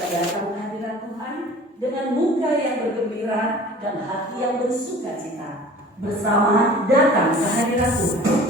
kita datang kehadiran Tuhan dengan muka yang bergembira dan hati yang bersukacita. Bersama datang kehadiran Tuhan.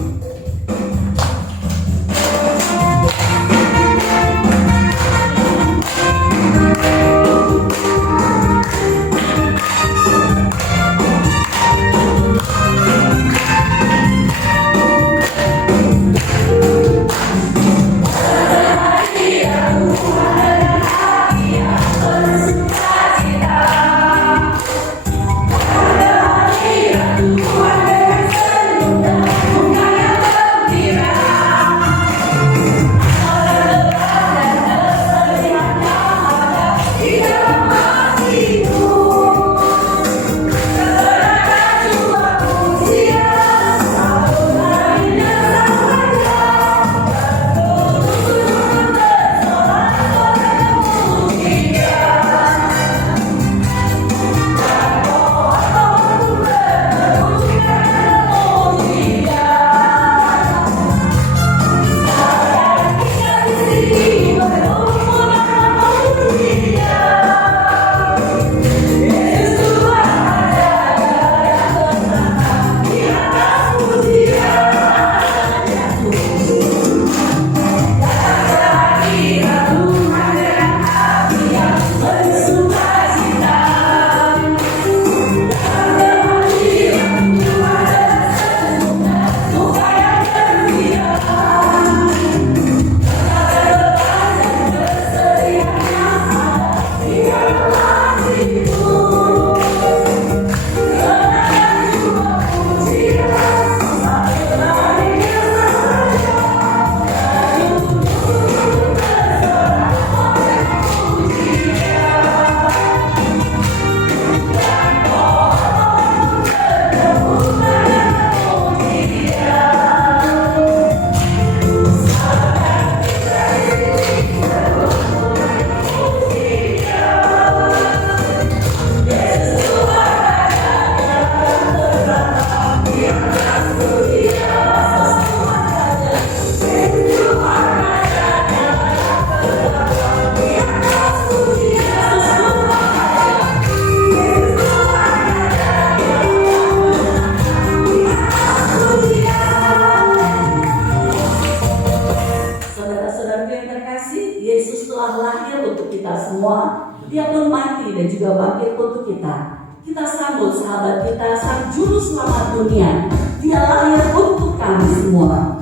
Dia pun mati dan juga bangkit untuk kita. Kita sambut sahabat kita, sang juru selamat dunia. Dia lahir untuk kami semua.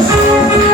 Dia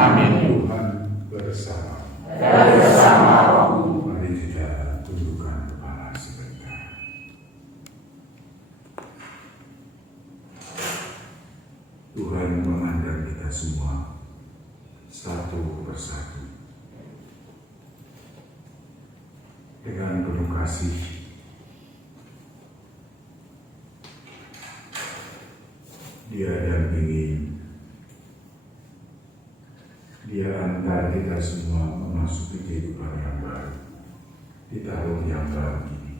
Amin. Tuhan bersama. Mari kita tundukkan kepala sebentar. Tuhan memandang kita semua satu persatu dengan penuh kasih. Dia dampingi, Dia antar kita semua memasuki kehidupan yang baru di tahun yang baru ini.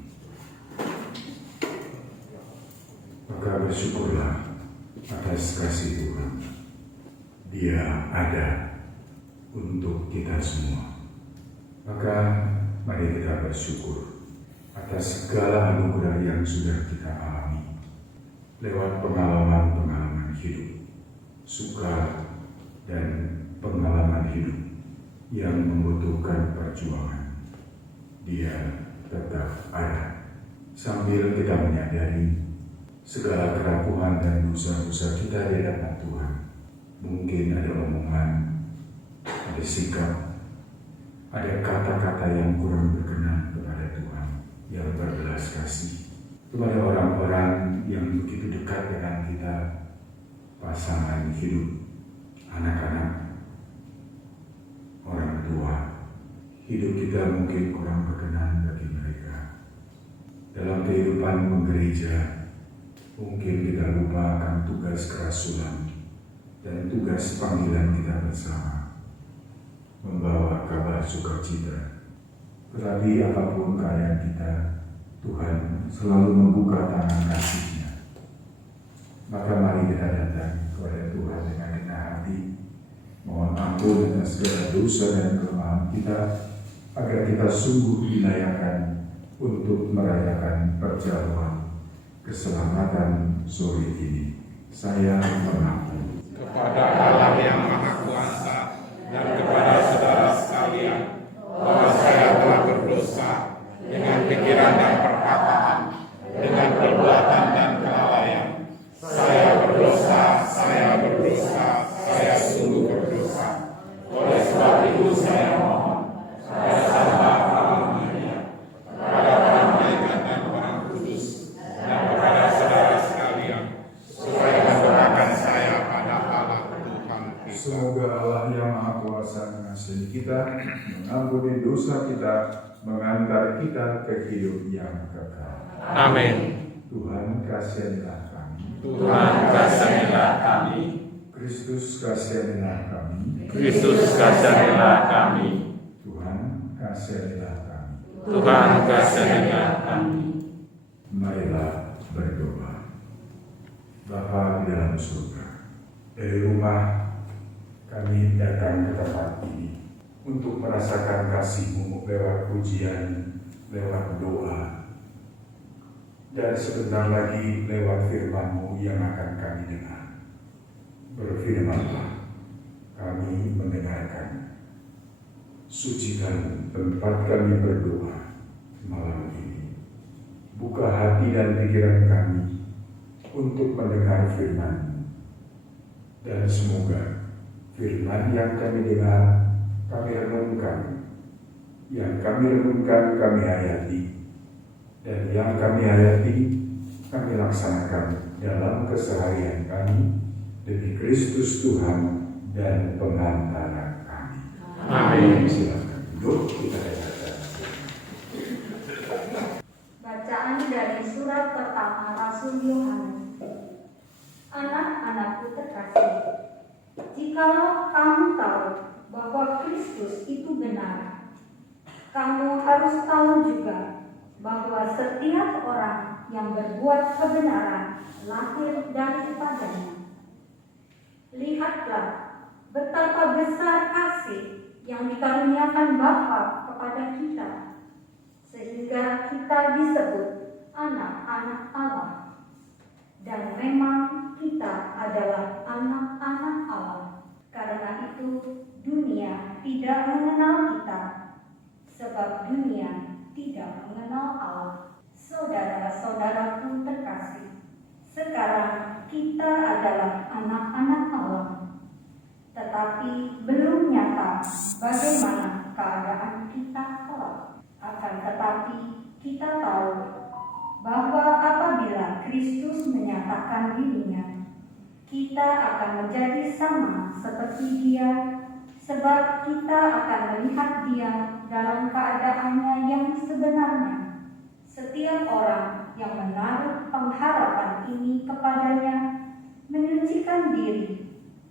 Maka bersyukurlah atas kasih Tuhan. Dia ada untuk kita semua. Maka mari kita bersyukur atas segala anugerah yang sudah kita alami lewat pengalaman-pengalaman hidup, suka dan pengalaman hidup yang membutuhkan perjuangan. Dia tetap ada sambil kita menyadari segala kerapuhan dan dosa-dosa kita di hadapan Tuhan. Mungkin ada omongan, ada sikap, ada kata-kata yang kurang berkenan kepada Tuhan yang berbelas kasih kepada orang-orang yang begitu dekat dengan kita, pasangan hidup, anak-anak, orang tua. Hidup kita mungkin kurang berkenan bagi mereka. Dalam kehidupan menggereja, mungkin kita lupa akan tugas kerasulan dan tugas panggilan kita bersama, membawa kabar sukacita. Tetapi apapun keadaan kita, Tuhan selalu membuka tangan kasih-Nya. Maka mari kita datang kepada Tuhan dengan rendah hati, mohon ampun atas segala dosa dan kelemahan kita, agar kita sungguh dilayakkan untuk merayakan perjamuan keselamatan sore ini. Saya mengaku Kepada Allah yang Maha Kuasa dan kepada saudara sekalian, bahwa saya telah berdosa dengan pikiran dan perkataan, dengan perbuatan dan kelalaian. Saya berdosa, saya sungguh berdosa. Oleh sebab itu saya mohon pada Allah Alaminya, kepada para malaikat dan orang kudus, dan kepada saudara sekalian, supaya memberkati saya pada Allah Tuhan kita. semoga Allah yang Maha Kuasa mengasihi kita, mengampuni dosa kita, mengantar kita ke hidup yang kekal. Amin. Tuhan kasihanilah kami. Tuhan kasihilah kami. Kristus kasihanilah kami. Kristus kasihilah kami. Tuhan kasihanilah kami. Tuhan kasihilah kami. Marilah berdoa. Bapa di dalam surga, dari rumah kami datang ke tempat ini untuk merasakan kasih-Mu lewat pujian, lewat doa, dan sebentar lagi lewat firman-Mu yang akan kami dengar. Berfirmanlah, kami mendengarkan. Sucikan tempat kami berdoa malam ini. Buka hati dan pikiran kami untuk mendengar firman-Mu. Dan semoga firman yang kami dengar, kami renungkan. Yang kami renungkan, kami hayati. Dan yang kami hayati, kami laksanakan dalam keseharian kami demi Kristus Tuhan dan pengantara kami. Amin. Silakan duduk, kita dengarkan. Bacaan dari surat pertama Rasul Yohanes. Anak-anakku terkasih, jikalau kamu tahu bahwa Kristus itu benar, kamu harus tahu juga bahwa setiap orang yang berbuat kebenaran lahir daripadanya. Lihatlah betapa besar kasih yang dikaruniakan Bapa kepada kita, sehingga kita disebut anak-anak Allah. Dan memang kita adalah anak-anak Allah. Karena itu dunia tidak mengenal kita, sebab dunia tidak mengenal Allah. Saudara-saudaraku terkasih, sekarang kita adalah anak-anak Allah, tetapi belum bagaimana keadaan kita kelak. Akan tetapi kita tahu bahwa apabila Kristus menyatakan dirinya, kita akan menjadi sama seperti Dia, sebab kita akan melihat Dia dalam keadaannya yang sebenarnya. Setiap orang yang menaruh pengharapan ini kepadanya menyucikan diri,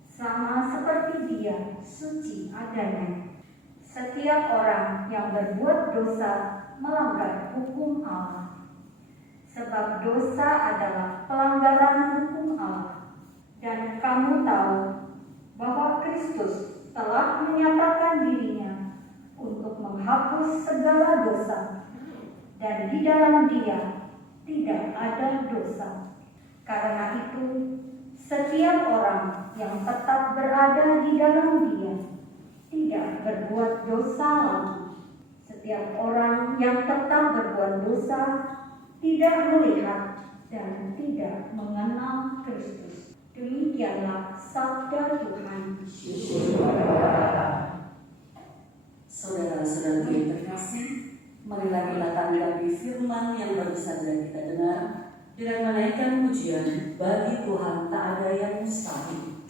sama seperti Dia suci adanya. Setiap orang yang berbuat dosa melanggar hukum Allah, sebab dosa adalah pelanggaran hukum Allah. Dan kamu tahu bahwa Kristus telah menyatakan dirinya untuk menghapus segala dosa, dan di dalam Dia tidak ada dosa. Karena itu, setiap orang yang tetap berada di dalam Dia tidak berbuat dosa lagi. Setiap orang yang tetap berbuat dosa tidak melihat dan tidak mengenal Kristus. Demikianlah sabda Tuhan. Saudara-saudara yang terkasih, marilah kita tanggapi firman yang baru saja kita dengar dengan menaikkan pujian bagi Tuhan tak ada yang mustahil.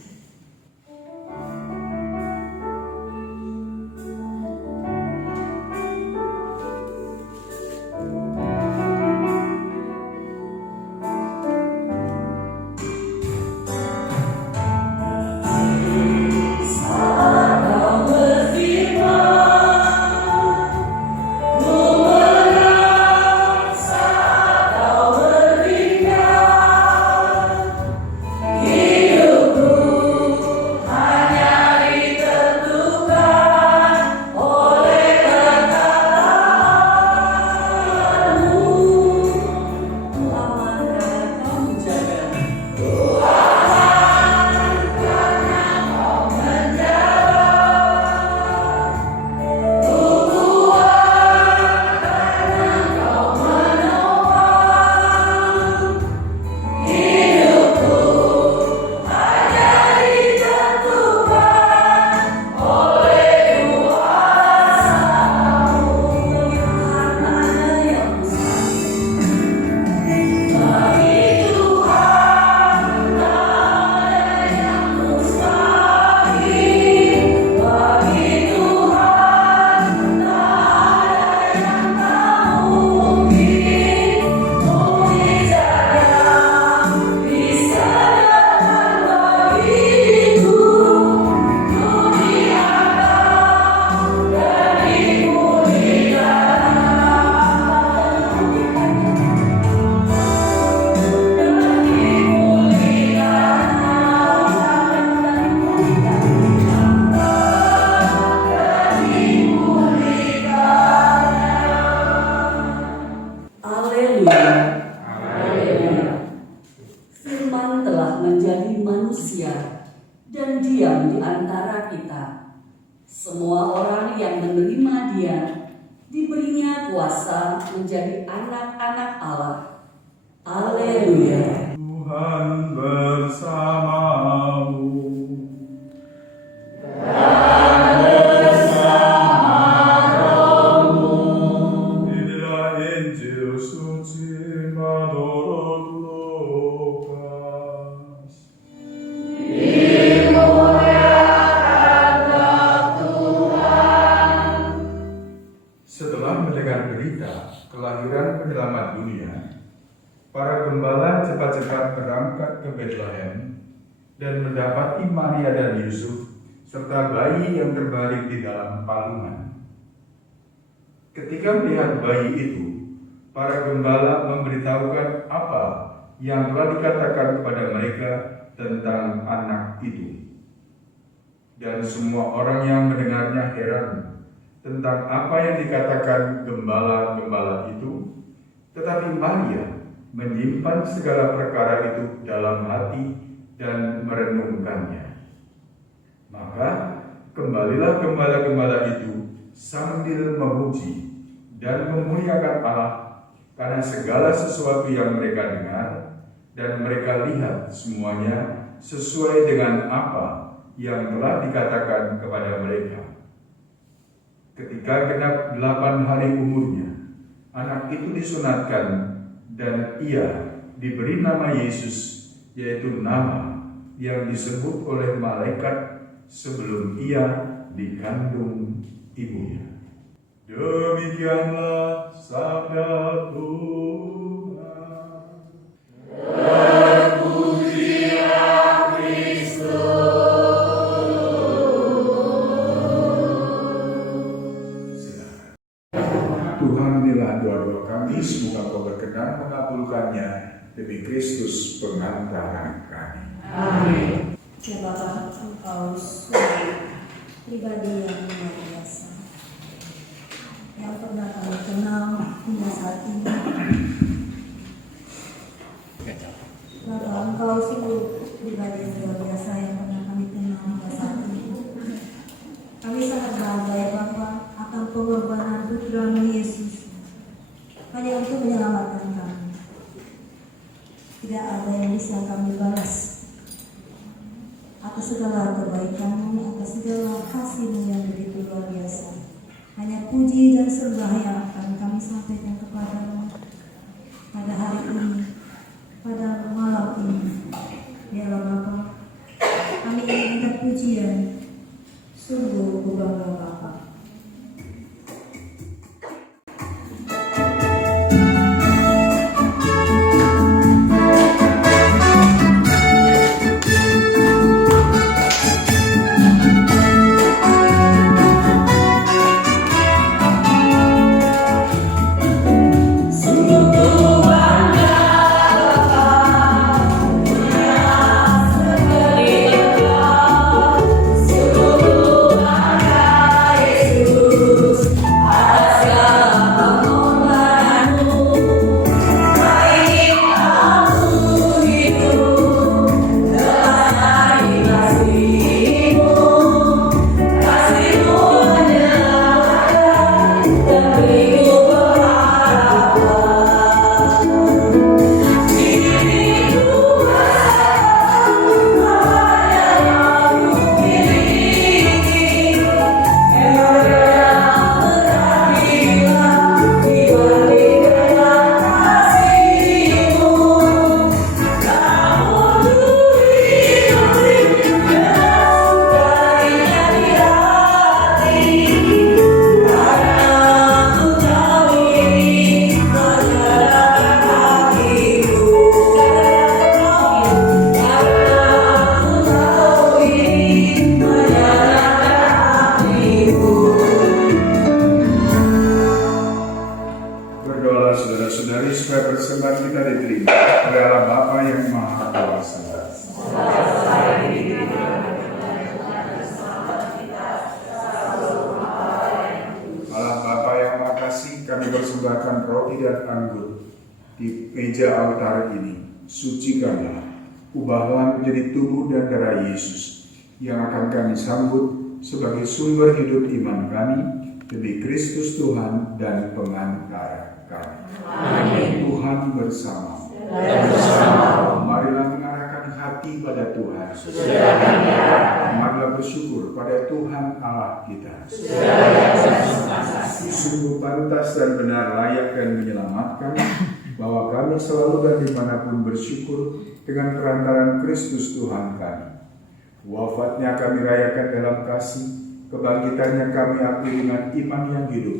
Dan diam di antara kita. Semua orang yang menerima Dia diberinya kuasa menjadi anak-anak Allah. Haleluya. Tuhan bersamamu. Inilah Injil suci menurut Lukas. Setelah mendengar berita kelahiran penyelamat dunia, para gembala cepat-cepat berangkat ke Betlehem dan mendapati Maria dan Yusuf serta bayi yang terbaring di dalam palungan. Ketika melihat bayi itu, para gembala memberitahukan apa yang telah dikatakan kepada mereka tentang anak itu. Dan semua orang yang mendengarnya heran tentang apa yang dikatakan gembala-gembala itu, tetapi Maria menyimpan segala perkara itu dalam hati dan merenungkannya. Maka kembalilah gembala-gembala itu sambil memuji dan memuliakan Allah karena segala sesuatu yang mereka dengar dan mereka lihat semuanya sesuai dengan apa yang telah dikatakan kepada mereka. Ketika genap 8 hari umurnya, anak itu disunatkan dan ia diberi nama Yesus, yaitu nama yang disebut oleh malaikat sebelum ia dikandung ibunya. Demikianlah sabda Tuhan. Terpujilah Kristus. Tuhan, inilah doa-doa kami, semoga Kau berkenan mengabulkannya demi Kristus pengantara kami. Amin. Ya Bapa, Engkau sungguh pribadi yang luar biasa, yang pernah kami kenal hingga saat ini. Bapa, Engkau sungguh pribadi yang luar biasa yang pernah kami kenal hingga saat ini. Kami sangat bangga ya Bapa akan pengorbanan Putra-Mu Yesus hanya untuk menyelamatkan kami. Tidak ada yang bisa kami balas atas segala kebaikan-Mu, atas segala kasih-Mu yang begitu luar biasa. Hanya puji dan sembah yang akan kami sampaikan kepada-Mu pada hari ini, pada malam ini. Biarlah Bapa, kami ingin minta pujian, sungguh ku bangga Bapa. persembahkan roti dan anggur di meja altar ini. Sucikanlah, ubahlah menjadi tubuh dan darah Yesus yang akan kami sambut sebagai sumber hidup iman kami demi Kristus Tuhan dan pengantara kami. Amin. Tuhan bersama. Marilah mengarahkan hati pada Tuhan. Marilah bersyukur pada Tuhan Allah kita. Sungguh pantas dan benar, layak dan menyelamatkan bahwa kami selalu dan dimanapun bersyukur dengan perantaraan Kristus Tuhan kami. Wafatnya kami rayakan dalam kasih, kebangkitannya kami akui dengan iman yang hidup,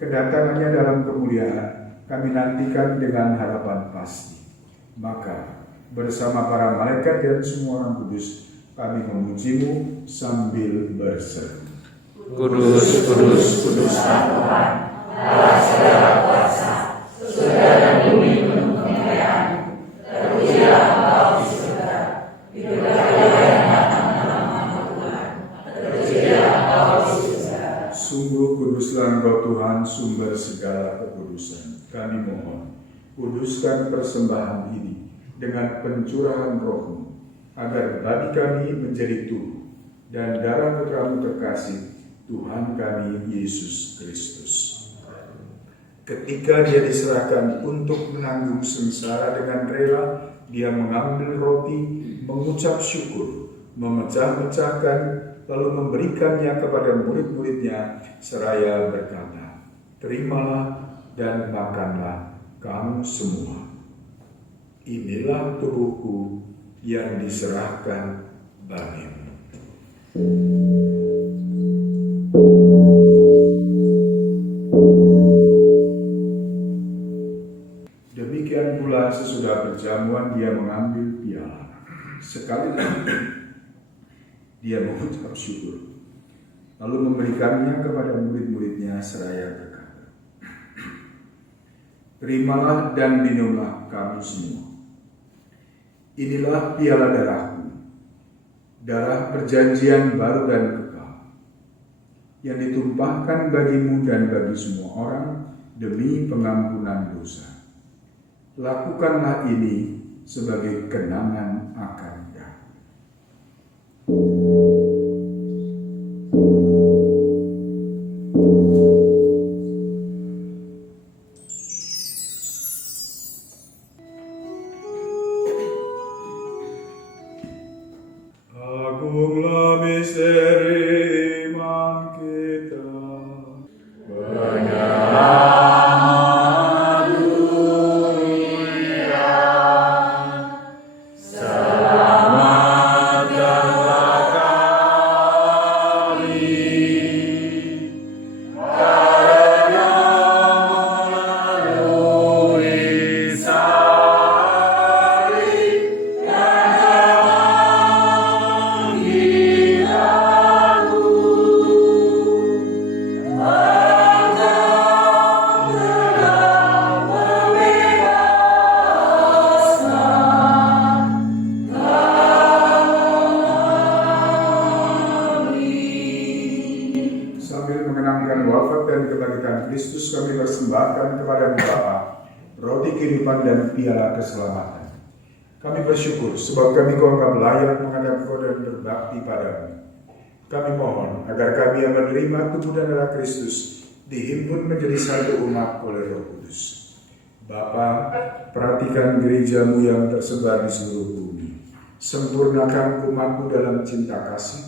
kedatangannya dalam kemuliaan kami nantikan dengan harapan pasti. Maka bersama para malaikat dan semua orang kudus kami memuji-Mu sambil berseru. Kudus, kudus, kudus Tuhan, Allah segala kuasa, surga dan bumi penuh kemuliaan-Mu. Terpujilah Engkau di surga, hiduplah yang datang dalam nama Tuhan. Terpujilah Engkau di surga. Sungguh kuduslah Engkau Tuhan, sumber segala kekudusan. Kami mohon, kuduskan persembahan ini dengan pencurahan Roh-Mu, agar bagi kami menjadi tubuh dan darah Putra-Mu terkasih, Tuhan kami Yesus Kristus. Ketika Dia diserahkan untuk menanggung sengsara dengan rela, Dia mengambil roti, mengucap syukur, memecah-mecahkan, lalu memberikannya kepada murid-muridnya seraya berkata, "Terimalah dan makanlah kamu semua. Inilah tubuhku yang diserahkan bagimu." Demikian pula sesudah berjamuan dia mengambil piala. Sekali lagi dia mengucap syukur, lalu memberikannya kepada murid-muridnya seraya berkata, "Terimalah dan minumlah kamu semua. Inilah piala darahku, darah perjanjian baru dan kekal, yang ditumpahkan bagimu dan bagi semua orang demi pengampunan dosa. Lakukanlah ini sebagai kenangan akan aku." Agunglah misteri iman kita. Sambil mengenangkan wafat dan kebangkitan Kristus, kami persembahkan kepada Bapa roti kehidupan dan piala keselamatan. Kami bersyukur sebab kami Kau anggap layak menghadap Kau dan berbakti padamu. Kami mohon agar kami yang menerima tubuh dan darah Kristus dihimpun menjadi satu umat oleh Roh Kudus. Bapa, perhatikan gereja-Mu yang tersebar di seluruh bumi. Sempurnakan umat-Mu dalam cinta kasih,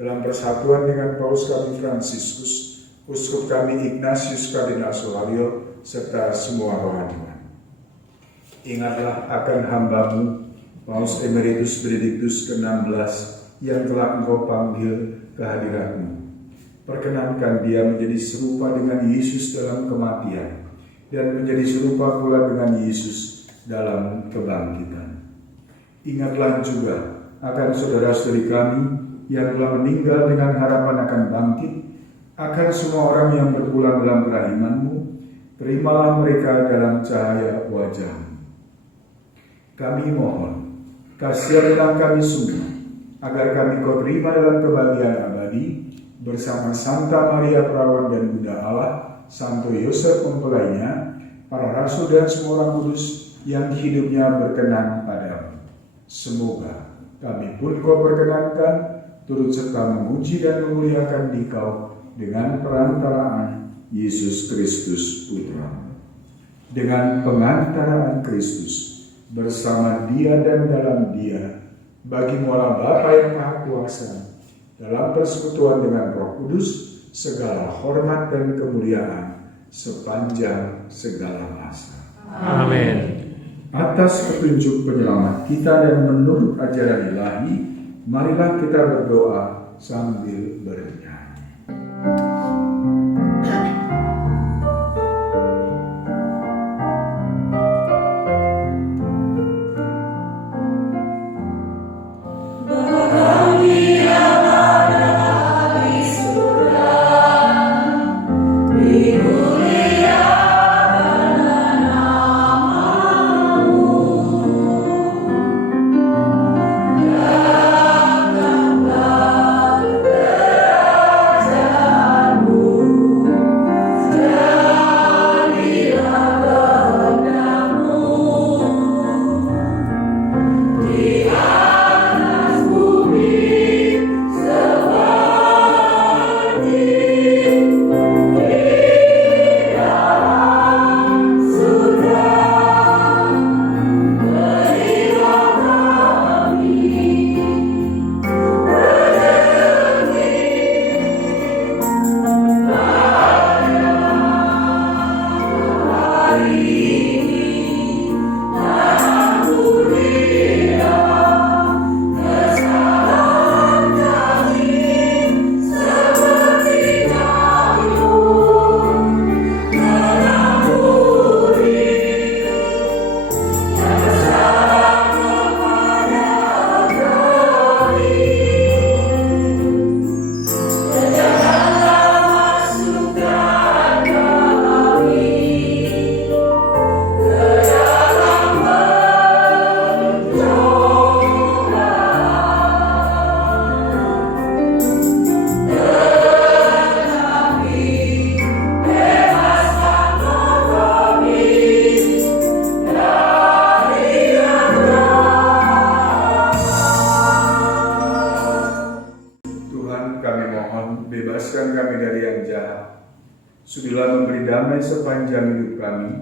dalam persatuan dengan Paus kami Fransiskus, Uskup kami Ignatius Kardinal Solario, serta semua rohaniwan. Ingatlah akan hamba-Mu, Paus Emeritus Benediktus ke-16, yang telah Engkau panggil ke hadirat-Mu. Perkenankan dia menjadi serupa dengan Yesus dalam kematian, dan menjadi serupa pula dengan Yesus dalam kebangkitan. Ingatlah juga akan saudara-saudari kami yang telah meninggal dengan harapan akan bangkit, akan semua orang yang berpulang dalam kerahiman-Mu, terimalah mereka dalam cahaya wajah-Mu. Kami mohon, kasihanlah kami semua, agar kami Kau terima dalam kebahagiaan abadi, bersama Santa Maria Perawan dan Bunda Allah, Santo Yosef mempelainya, para rasul dan semua orang kudus yang hidupnya berkenan padamu. Semoga kami pun Kau perkenankan turut serta memuji dan memuliakan Dikau dengan perantaraan Yesus Kristus Putra. Dengan pengantaraan Kristus, bersama Dia dan dalam Dia, bagi muala Bapa yang Maha Kuasa, dalam persekutuan dengan Roh Kudus, segala hormat dan kemuliaan sepanjang segala masa. Amin. Atas petunjuk penyelamat kita dan menurut ajaran ilahi, marilah kita berdoa sambil bernyanyi. mohon bebaskan kami dari yang jahat. Sudilah memberi damai sepanjang hidup kami,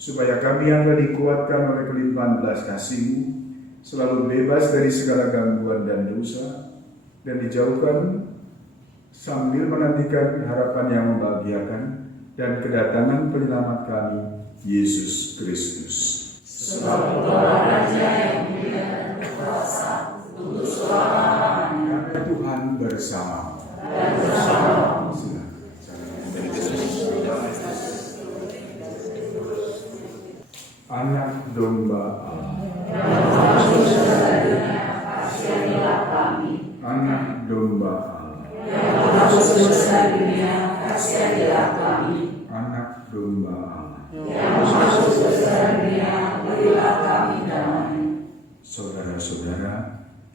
supaya kami yang telah dikuatkan oleh kelimpahan belas kasih-Mu, selalu bebas dari segala gangguan dan dosa, dan dijauhkan sambil menantikan harapan yang membahagiakan dan kedatangan penyelamat kami, Yesus Kristus. Sebab Engkaulah Raja yang mulia dan berkuasa untuk selama-lamanya. Karena Tuhan bersama. Dan bersama. Anak domba Allah. Kasihanilah kami. Anak domba Allah. Yang menebus dosa dunia, kasihanilah kami. Anak domba Allah. Yang menebus dosa dunia, berilah kami damai. Saudara-saudara,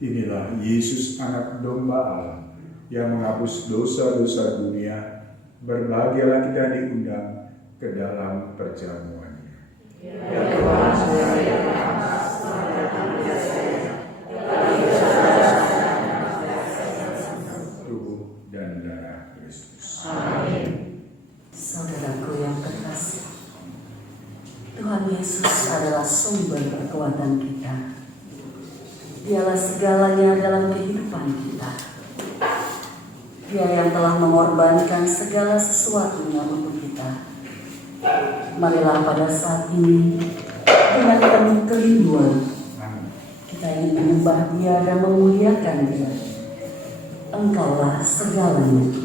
inilah Yesus anak domba Allah yang menghapus dosa-dosa dunia. Berbahagialah kita diundang ke dalam perjamuannya. Tubuh dan darah Kristus. Amin. Saudaraku yang terkasih, Tuhan Yesus adalah sumber kekuatan kita. Dialah segalanya dalam kehidupan kita. Dia yang telah mengorbankan segala sesuatunya untuk kita. Marilah pada saat ini dengan penuh kerinduan kita ingin menyembah Dia dan memuliakan Dia. Engkaulah segalanya.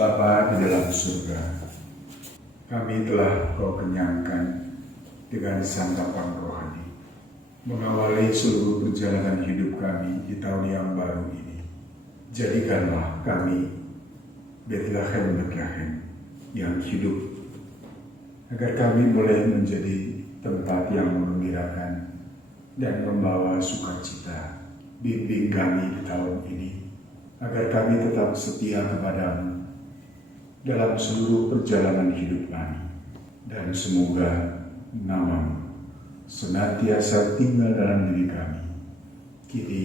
Bapa di dalam surga, kami telah Kau kenyangkan dengan santapan rohani, mengawali seluruh perjalanan hidup kami di tahun yang baru ini. Jadikanlah kami Bethlehem yang hidup, agar kami boleh menjadi tempat yang menggembirakan dan membawa sukacita. Bimbing kami di tahun ini, agar kami tetap setia kepada-Mu dalam seluruh perjalanan hidup kami, dan semoga nama-Mu senantiasa tinggal dalam diri kami, kini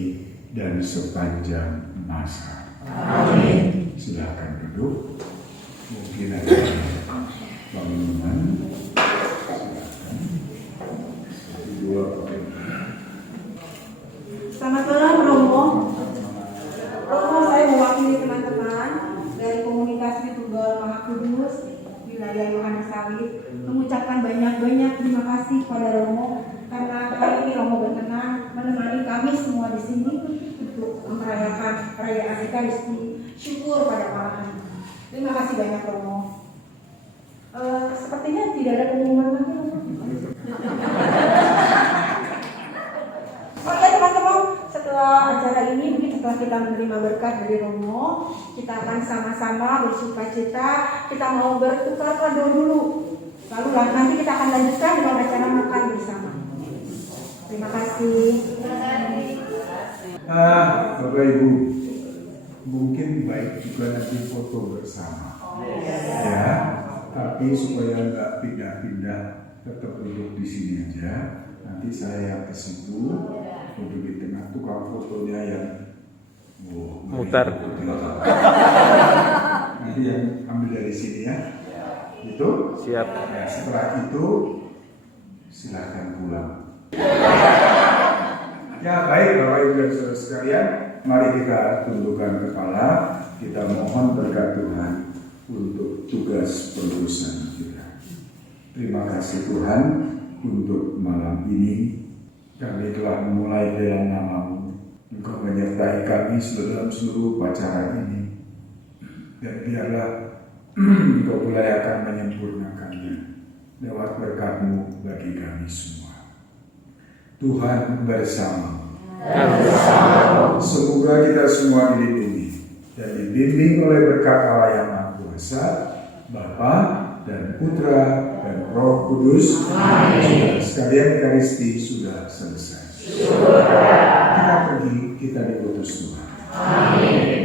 dan sepanjang masa. Amin. Silakan duduk. Mungkin ada pengumuman. Silakan. Dua pengumuman. Selamat malam Romo. Romo, saya mewakili teman-teman dari komunitas Tunggal Maha Kudus wilayah Yohanes Sawit mengucapkan banyak-banyak terima kasih kepada Romo karena kali ini Romo berkenan menemani kami semua di sini untuk merayakan perayaan Ekaristi. Syukur pada Allah. Terima kasih banyak Romo. Sepertinya tidak ada pengumuman lagi Romo. Oke teman-teman, setelah acara ini mungkin setelah kita menerima berkat dari Romo, kita akan sama-sama bersukacita. Kita mau bertukar kado dulu. Lalu nanti kita akan lanjutkan dengan acara makan bersama. Terima kasih. Bapak Ibu, mungkin baik juga nanti foto bersama. Ya, tapi supaya nggak pindah-pindah, tetap duduk di sini aja. Nanti saya ke situ, duduk di tengah tukang fotonya yang Mutar. Nanti yang ambil dari sini ya. Itu. Siap. Ya, setelah itu silakan pulang. Ya baik Bapak Ibu dan Saudara sekalian, mari kita tundukkan kepala, kita mohon berkat Tuhan untuk tugas penerusan kita. Terima kasih Tuhan untuk malam ini kami telah memulai dalam nama-Mu. Engkau menyertai kami dalam seluruh upacara ini, dan biarlah Engkau mulai akan menyempurnakannya lewat berkat-Mu bagi kami semua. Tuhan bersama. Semoga kita semua dilindungi dan dibimbing oleh berkat Allah yang Maha Kuasa, Bapa dan Putra dan Roh Kudus. Amin. Sekalian Ekaristi sudah selesai. Kita pergi, kita diutus Tuhan. Amin.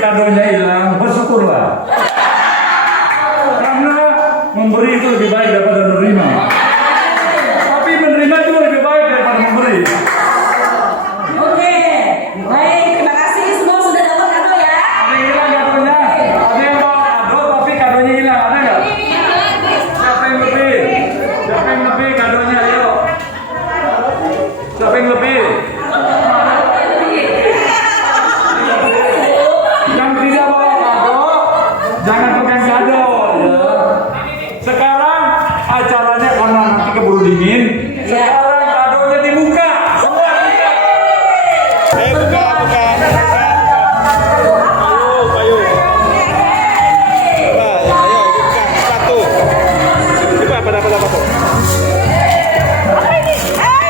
kadonya hilang, bersyukurlah. Karena memberi itu lebih baik daripada menerima. Tapi menerima juga lebih baik daripada memberi. Oke, baik, terima kasih semua sudah dapat kado ya. Ada yang hilang kadonya, ada yang bawa kado tapi kadonya hilang, ada nggak? Siapa yang lebih? Siapa yang lebih kadonya? Ayo. Siapa yang lebih? Yang tidak bawa kado, jangan pegang kado. Ya. Sekarang acaranya karena nanti keburu dingin. Sekarang kadonya dibuka. Semua dibuka. Buka. Ayo. Ayo, buka satu. Coba apa dapat apa tuh? Oke, sekarang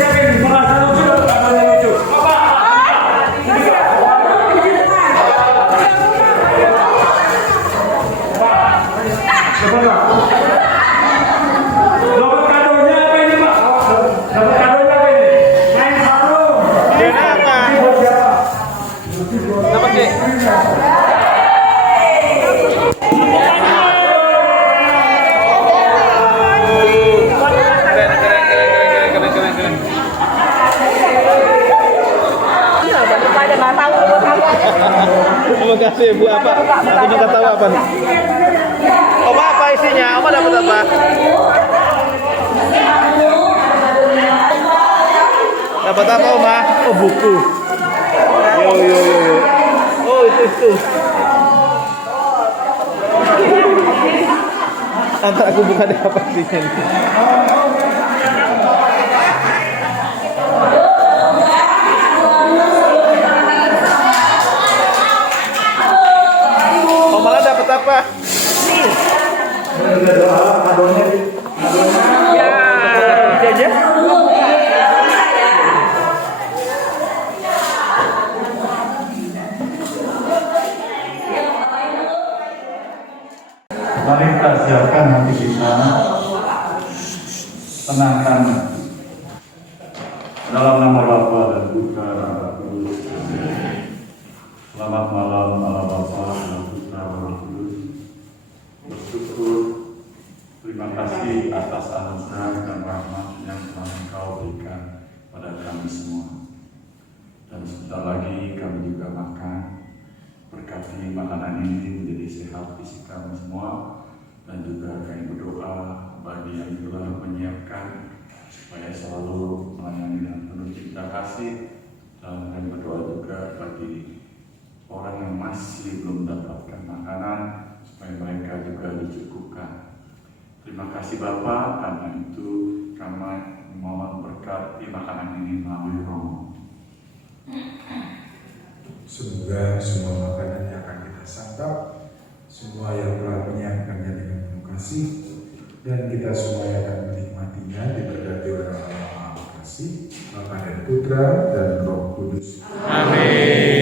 siapa yang merasa lucu dan kadonya lucu? Dapat kadonya apa ini, Pak? Dapat kadonya apa ini? Main sarung. Dia apa? Ini buat siapa? Dapat deh. Keren. Terima kasih Bu apa? Nanti minta tahu apa? Oma apa isinya? Oma dapat apa? Dapat apa Oma? Oh buku. Yo. Oh itu. Nanti aku buka deh apa isinya. Oma dapat apa? Ya, Mari kita siapkan hati kita, tenangkan dalam nama Bapa dan Putra dan Roh Kudus. Selamat malam Allah Bapa dan Putra dan Roh Kudus. Bersyukur, terima kasih atas anugerah dan rahmat yang telah Engkau berikan pada kami semua. Dan sebentar lagi kami juga makan. Berkati makanan ini menjadi sehat fisik kami semua, dan juga kami berdoa bagi yang telah menyiapkan supaya selalu melayani dengan penuh cinta kasih, dan kami berdoa juga bagi orang yang masih belum mendapatkan makanan supaya mereka juga dicukupkan. Terima kasih Bapa, karena itu kami mohon berkat di makanan ini melalui Romo. Semoga semua makanan yang akan kita santap, semua yang telah menyiapkannya dengan penuh kasih, dan kita semua yang akan menikmatinya diberkati oleh Allah Maha Kasih, Bapa dan Putra dan Roh Kudus. amin.